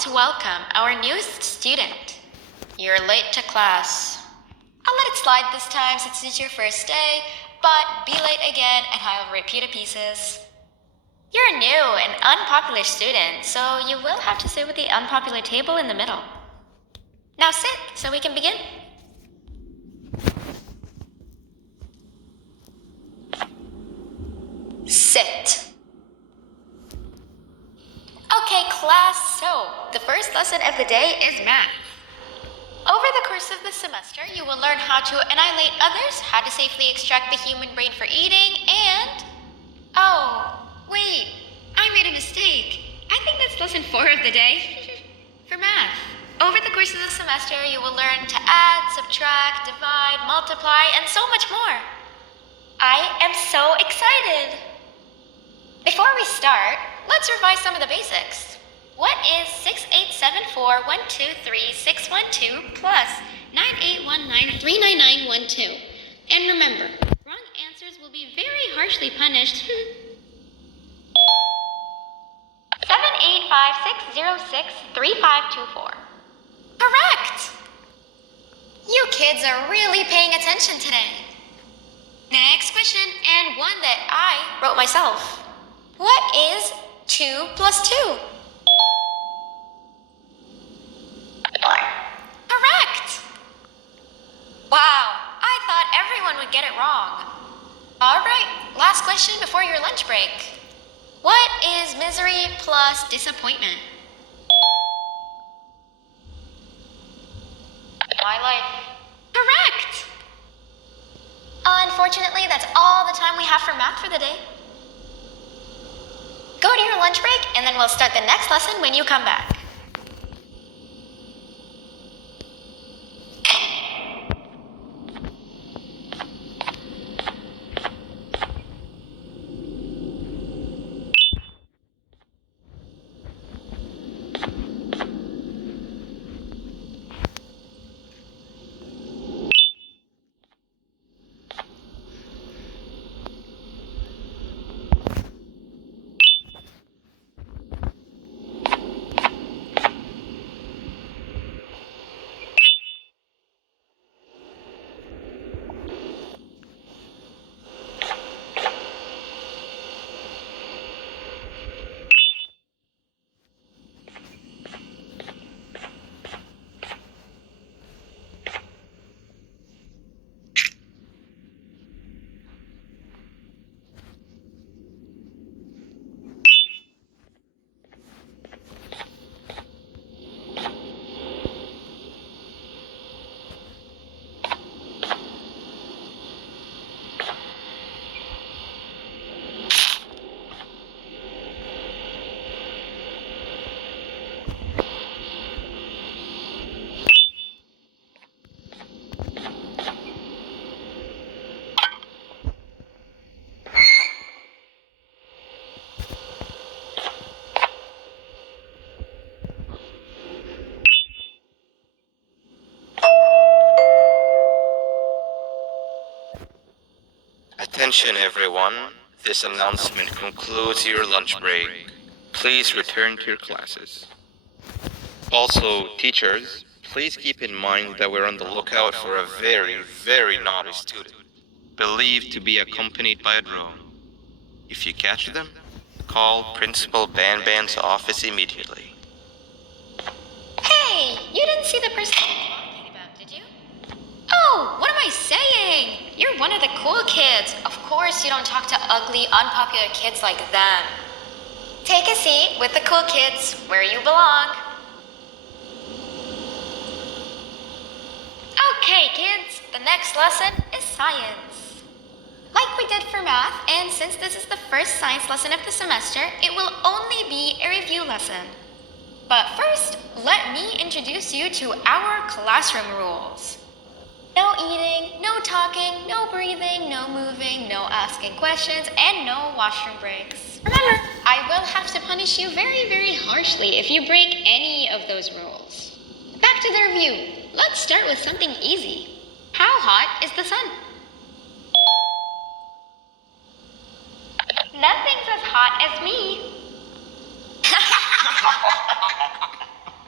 to welcome our newest student. You're late to class. I'll let it slide this time since it's your first day, but be late again and I'll rip you to pieces. You're a new and unpopular student, so you will have to sit with the unpopular table in the middle. Now sit so we can begin. Sit. Okay, class, so the first lesson of the day is math. Over the course of the semester, you will learn how to annihilate others, how to safely extract the human brain for eating, and... Oh, wait, I made a mistake. I think that's lesson 4 of the day. For math. Over the course of the semester, you will learn to add, subtract, divide, multiply, and so much more. I am so excited. Before we start, let's revise some of the basics. What is 6874123612 plus 9819399912? And remember, wrong answers will be very harshly punished. 785-606-3524. Correct! You kids are really paying attention today. Next question, and one that I wrote myself. What is 2 plus 2? 4. Correct! Wow, I thought everyone would get it wrong. Alright, last question before your lunch break. What is misery plus disappointment? My life. Correct! Unfortunately, that's all the time we have for math for the day. Go to your lunch break, and then we'll start the next lesson when you come back. Attention everyone, this announcement concludes your lunch break. Please return to your classes. Also, teachers, please keep in mind that we're on the lookout for a very, very naughty student, believed to be accompanied by a drone. If you catch them, call Principal Banban's office immediately. Hey, you didn't see the person I was talking about, did you? Oh, what am I saying? You're one of the cool kids. Of course you don't talk to ugly, unpopular kids like them. Take a seat with the cool kids where you belong. Okay, kids, the next lesson is science. Like we did for math, and since this is the first science lesson of the semester, it will only be a review lesson. But first, let me introduce you to our classroom rules. No eating, no talking, no breathing, no moving, no asking questions, and no washroom breaks. Remember, I will have to punish you very, very harshly if you break any of those rules. Back to the review. Let's start with something easy. How hot is the sun? Nothing's as hot as me.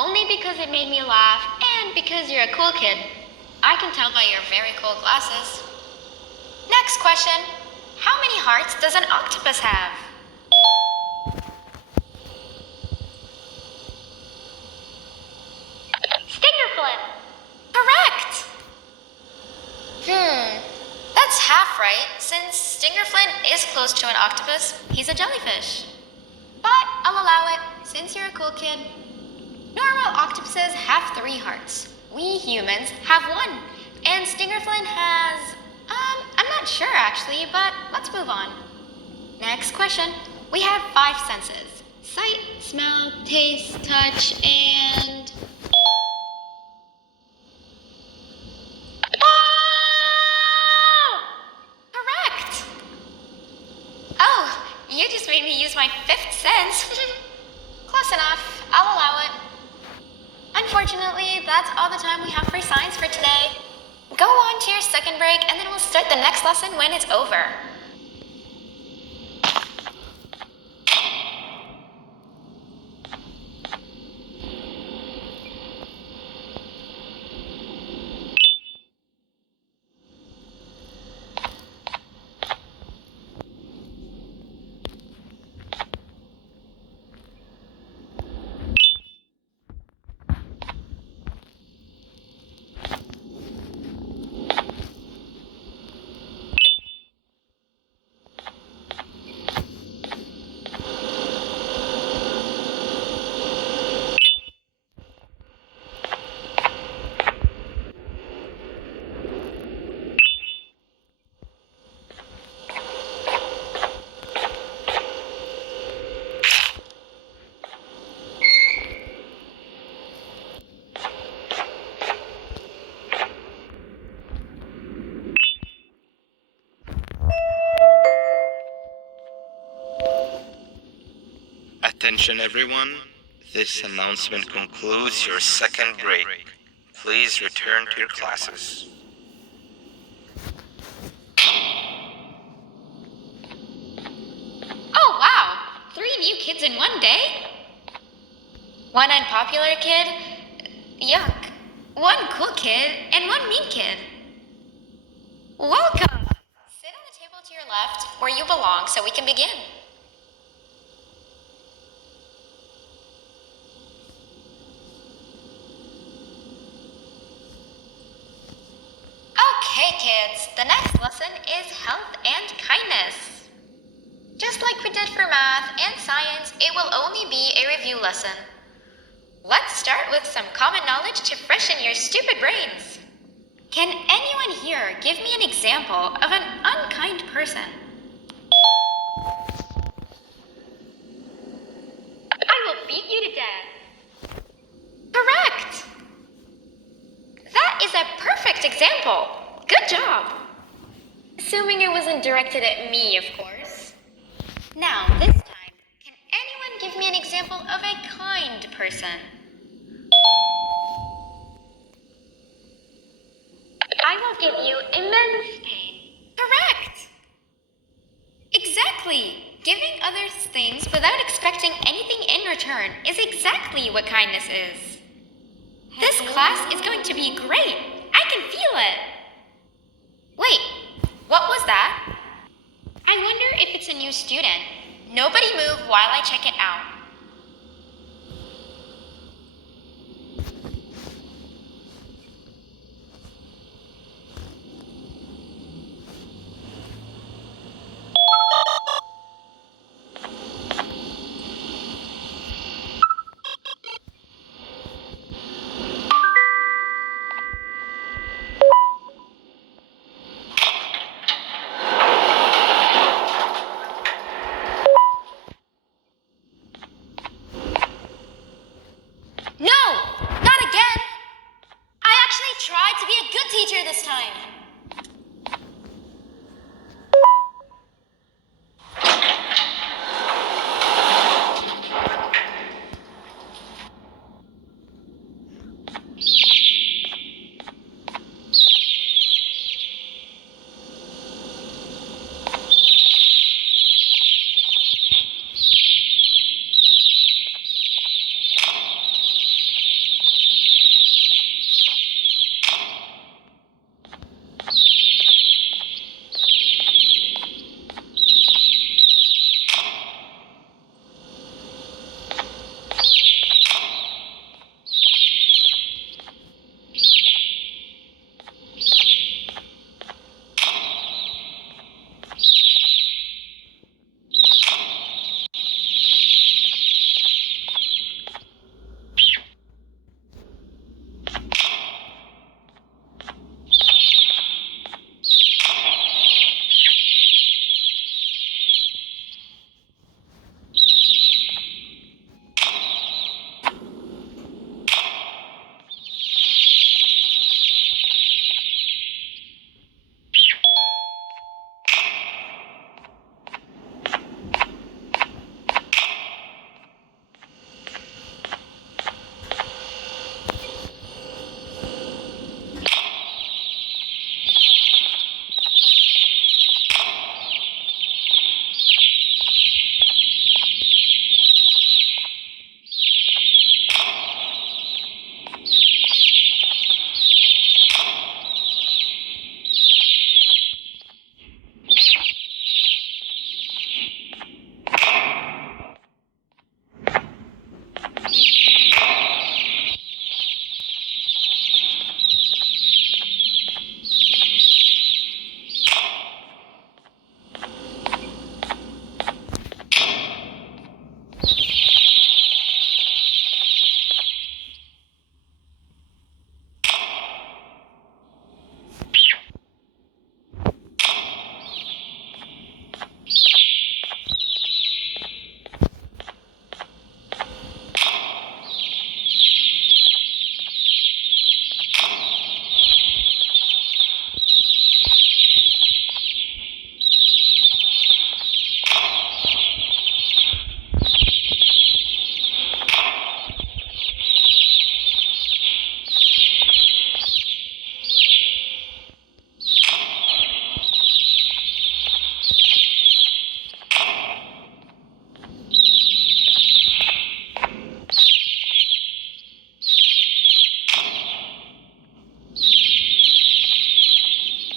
only because it made me laugh and because you're a cool kid. I can tell by your very cool glasses. Next question. How many hearts does an octopus have? Stinger flip. Correct! That's half right, since Stingerflint is close to an octopus. He's a jellyfish. But I'll allow it, since you're a cool kid. Normal octopuses have 3 hearts. We humans have 1. And Stingerflint has... I'm not sure actually, but let's move on. Next question. We have 5 senses. Sight, smell, taste, touch, and... Correct! Oh, you just made me use my 5th sense. Close enough. I'll allow it. Unfortunately, that's all the time we have for science for today. Go on to your second break, and then we'll start the next lesson when it's over. Attention everyone, this announcement concludes your second break. Please return to your classes. Oh wow! 3 new kids in one day? 1 unpopular kid? Yuck. 1 cool kid and 1 mean kid. Welcome! Sit on the table to your left, where you belong, so we can begin. Okay, kids, the next lesson is health and kindness. Just like we did for math and science, it will only be a review lesson. Let's start with some common knowledge to freshen your stupid brains. Can anyone here give me an example of an unkind person? I will beat you to death. Correct! That is a perfect example. Good job. Assuming it wasn't directed at me, of course. Now, this time, can anyone give me an example of a kind person? I will give you immense pain. Correct! Exactly! Giving others things without expecting anything in return is exactly what kindness is. This class is going to be great. I can feel it. Wait, what was that? I wonder if it's a new student. Nobody move while I check it out.